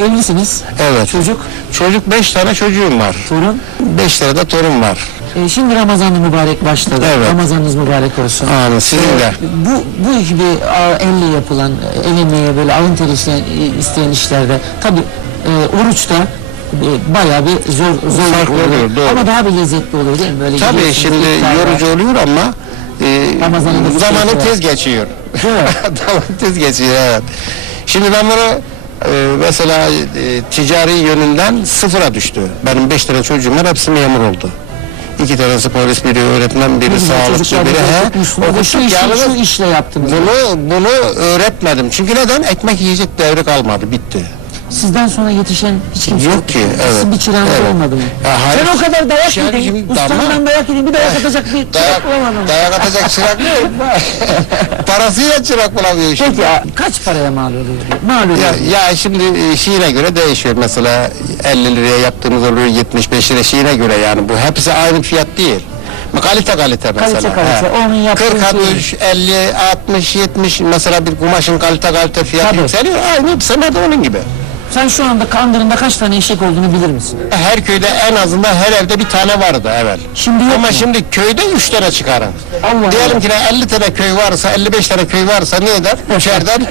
Evlisiniz. Evet. Çocuk, Çocuk beş tane çocuğum var. torun. Beş tane de torun var. E, şimdi Ramazan mübarek başladı. Evet. Ramazanınız mübarek olsun. Amin. Sizin de. Bu bu gibi a, elle yapılan, e, el emeği böyle alın teri isteyen, e, isteyen işlerde tabi oruçta e, bayağı bir zor zor Farklı oluyor, doğru. Ama daha bir lezzetli oluyor değil mi? Böyle Tabii şimdi yorucu oluyor ama e, Ramazan'ın zamanı var. tez geçiyor. Değil mi? Tez geçiyor evet. Şimdi ben bunu e, mesela e, ticari yönünden sıfıra düştü. Benim beş tane çocuğum var hepsi memur oldu. İki tanesi polis, biri öğretmen, biri sağlıkçı, biri he. ve şu, işi, şu işle yaptınız. bunu, bunu öğretmedim. Çünkü neden? Ekmek yiyecek devre kalmadı, bitti. Sizden sonra yetişen hiç kimse Yok ki, evet. Bir çırağınız Evet. olmadı mı? Ya hayır. Sen o kadar dayak Yani yedin. şimdi Ustamdan damla- dayak yedin. Bir dayak atacak bir Dayak, çırak bulamadın. dayak atacak çırak yok. Parasıyla çırak bulamıyor şimdi. Peki a, kaç paraya mal oluyor? Mal oluyor. Ya, ya şimdi şiire göre değişiyor. Mesela 50 liraya yaptığımız oluyor 75 lira şiire göre yani. Bu hepsi aynı fiyat değil. Kalite kalite mesela. Kalite kalite. Onun yaptığı 40, şey- 60, 50, 60, 70 mesela bir kumaşın kalite kalite fiyatı Tabii. yükseliyor. Aynı sene de onun gibi. Sen şu anda Kandır'ında kaç tane eşek olduğunu bilir misin? Her köyde en azından her evde bir tane vardı evvel. Şimdi yok Ama mu? şimdi köyde 3 tane çıkarın. Allah Diyelim Allah. ki ne 50 tane köy varsa 55 tane köy varsa ne eder? Üçerden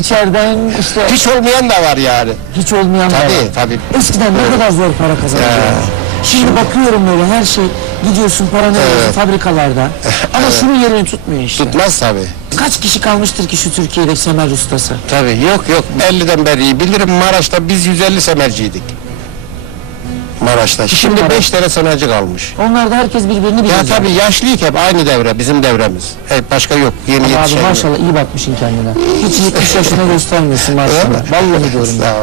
İçeriden işte hiç olmayan da var yani. hiç olmayan da var. Tabii tabii. Eskiden ne kadar zor para kazanılıyor. Ya. Şimdi bakıyorum böyle her şey gidiyorsun para ne Evet. fabrikalarda. Ama şunun yerini tutmuyor işte. Tutmaz tabii. Kaç kişi kalmıştır ki şu Türkiye'de semer ustası? Tabii yok yok 50'den beri bilirim Maraş'ta biz 150 semerciydik. Maraş'ta. Şimdi Maraş. 5 tane semerci kalmış. Onlarda herkes birbirini bilir. Ya tabii yaşlıyız hep aynı devre bizim devremiz. Evet, başka yok yeni Abi yetişen yok. maşallah iyi bakmışsın kendine. Hiç 70 yaşına göstermiyorsun maşallah. Vallahi diyorum. ya.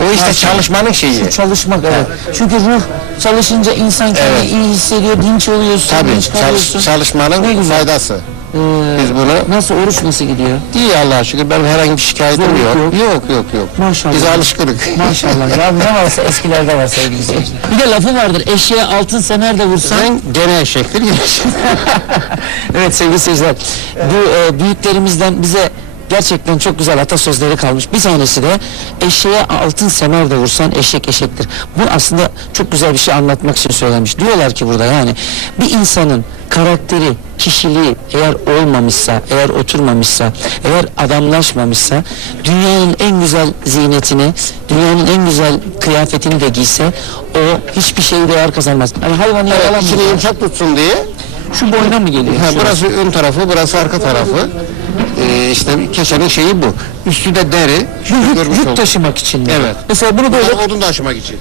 O işte Maşallah. çalışmanın şeyi. Şu çalışmak evet. Çünkü ruh çalışınca insan kendini Evet. iyi hissediyor, dinç oluyorsun, Tabii dinç çalış, çalışmanın faydası. Ee, Biz bunu Nasıl oruç nasıl gidiyor? iyi Allah'a şükür benim herhangi bir şikayetim Zorluk yok. yok. Yok yok yok. Maşallah. Biz alışkınık. Maşallah ya ne varsa eskilerde var sevgili seyirciler. Bir de lafı vardır eşeğe altın semer de vursan. Sen gene eşektir gene evet sevgili seyirciler bu e, büyüklerimizden bize gerçekten çok güzel atasözleri kalmış. Bir tanesi de eşeğe altın semer de vursan eşek eşektir. Bu aslında çok güzel bir şey anlatmak için söylenmiş. Diyorlar ki burada yani bir insanın karakteri, kişiliği eğer olmamışsa, eğer oturmamışsa, eğer adamlaşmamışsa dünyanın en güzel zinetini, dünyanın en güzel kıyafetini de giyse o hiçbir şey değer kazanmaz. Hani hayvanı Evet, içini yumuşak tutsun diye. Şu boyuna mı geliyor? Ha, burası ön tarafı, burası arka tarafı. Ee, işte keçenin şeyi bu. Üstü de deri. Yük, yük taşımak için mi? Evet. Mesela bunu böyle odun taşımak için.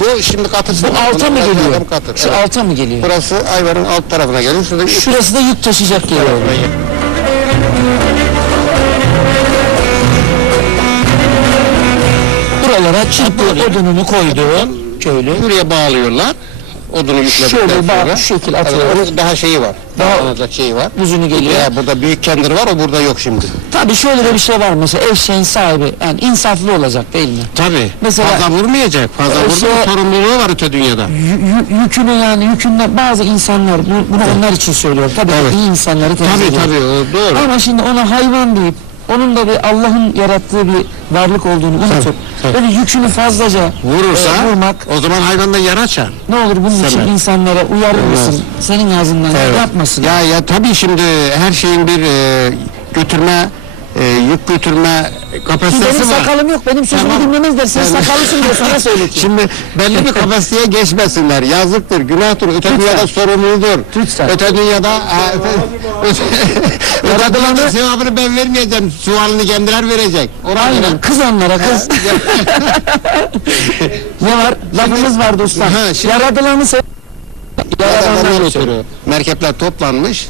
Bu şimdi katır. bu alta mı geliyor? Katır. Şu evet. alta mı geliyor? Burası hayvanın alt tarafına geliyor. Şurada Şurası da yük taşıyacak yeri oluyor. Buralara çırpı odununu koydu köylü. Buraya bağlıyorlar. Odunu yükledikten Şöyle sonra. bağ- şu şekil atıyor. onun daha şeyi var. Daha- alacak şeyi var. Uzunu geliyor. Ya burada büyük kendir var o burada yok şimdi. Tabii şöyle de bir şey var mesela eşeğin sahibi yani insaflı olacak değil mi? Tabii. Mesela- fazla vurmayacak. Fazla Ee, vurdu şey- mu sorumluluğu var öte dünyada. Yü- yü- yükünü yani yükünden bazı insanlar bu, bunu onlar için söylüyor. Tabii Evet. iyi insanları temsil Tabii tabii o doğru. Ama şimdi ona hayvan deyip onun da bir Allah'ın yarattığı bir varlık olduğunu unutup tabii. böyle yükünü fazlaca Vurursa e, vurmak o zaman hayvan da yara açar. ne olur bunun için Semer. insanlara uyarır mısın? Senin ağzından Evet. yapmasın. Ya ya tabii şimdi her şeyin bir e, götürme e, yük götürme kapasitesi benim var. sakalım yok, benim sözümü Tamam. dinlemezler. Sen Tamam. sakallısın diye sana söyletiyor. Şimdi belli bir kapasiteye geçmesinler. Yazıktır, günahtır. Öte Lütfen. dünyada sorumludur. Lütfen. Öte dünyada öte dünyada sevabını ben vermeyeceğim. Sualını kendiler verecek. Ona Aynen, kız onlara kız. ne var? Lafımız vardı usta. Ha, şimdi- Yaradılanı sev... Yaradanlardan Yaradanlar ötürü merkepler toplanmış.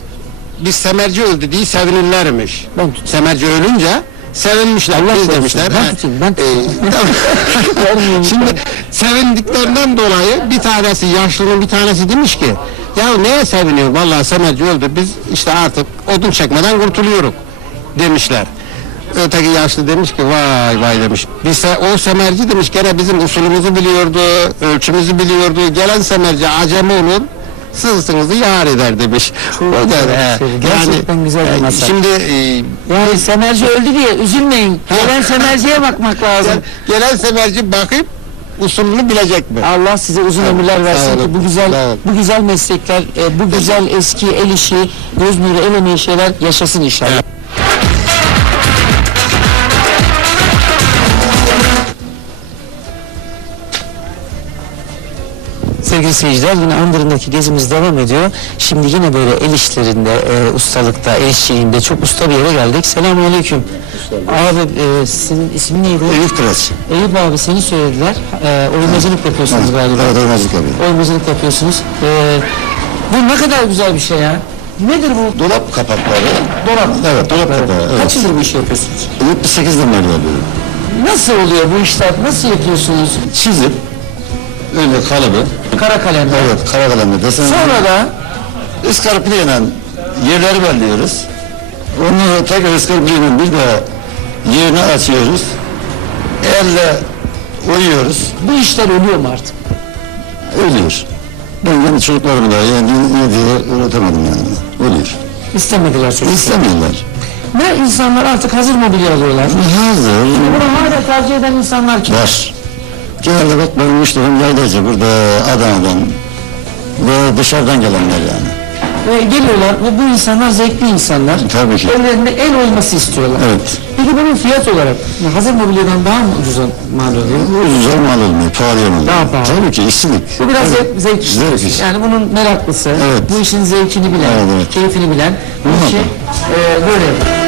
Biz semerci öldü diye sevinirlermiş. Ben tutayım. Semerci ölünce sevinmişler. Allah biz demişler. Ben ha, tutayım, ben e, tamam. Şimdi sevindiklerinden dolayı bir tanesi yaşlının bir tanesi demiş ki ya neye seviniyor vallahi semerci öldü biz işte artık odun çekmeden kurtuluyoruz demişler. Öteki yaşlı demiş ki vay vay demiş. Biz o semerci demiş gene bizim usulümüzü biliyordu, ölçümüzü biliyordu. Gelen semerci acemi olur, sızısınızı yar eder demiş. o da e, şey. Gerçekten güzel bir e, masal. Şimdi e, Yani semerci öldü diye üzülmeyin. Gelen semerciye bakmak lazım. gel- gelen semerci bakıp usulünü bilecek mi? Allah size uzun ömürler versin ki bu güzel bu güzel meslekler, e, bu güzel eski el işi, göz nuru, el emeği şeyler yaşasın inşallah. Sevgili seyirciler yine Andırın'daki gezimiz devam ediyor. Şimdi yine böyle el işlerinde, e, ustalıkta, el işçiliğinde çok usta bir yere geldik. Selamünaleyküm. Abi e, senin ismin neydi? Eyüp Kıraç. Eyüp abi seni söylediler. E, oymacılık yapıyorsunuz galiba. Evet, oymacılık yapıyorum. Oymacılık yapıyorsunuz. E, bu ne kadar güzel bir şey ya. Nedir bu? Dolap kapakları. Dolap. Evet, dolap kapağı. Evet. Kaç yıldır bu işi yapıyorsunuz? 78'den beri yapıyorum. Nasıl oluyor bu işler? Nasıl yapıyorsunuz? Çizip, öyle kalıbı, Kara kalemle. evet, kara kalemle desen. Sonra da ıskarpıyla yerleri belliyoruz. Onu tekrar ıskarpıyla bir daha yerini açıyoruz. Elle oyuyoruz. bu işler ölüyor mu artık? Ölüyor. Ben kendi çocuklarımı da yani diye öğretemedim yani. Ölüyor. İstemediler çocuklar. İstemiyorlar. Ne insanlar artık hazır mobilya alıyorlar. Hazır. Bunu hala tercih eden insanlar kim? Var. Genelde bak benim müşterim yaydacı burada Adana'dan ve dışarıdan gelenler yani. Ve geliyorlar ve bu insanlar zevkli insanlar. Tabii ki. Ellerinde el olması istiyorlar. Evet. Peki bunun fiyat olarak hazır mobilyadan daha mı ucuza mal oluyor? Ucuza mal olmuyor, pahalıya mal Daha oluyor. pahalı. Tabii ki işçilik. Bu biraz Tabii. zevk, işi. Zevk işi. Yani bunun meraklısı, Evet. bu işin zevkini bilen, Evet, evet. keyfini bilen, bu işi e, böyle yapıyor.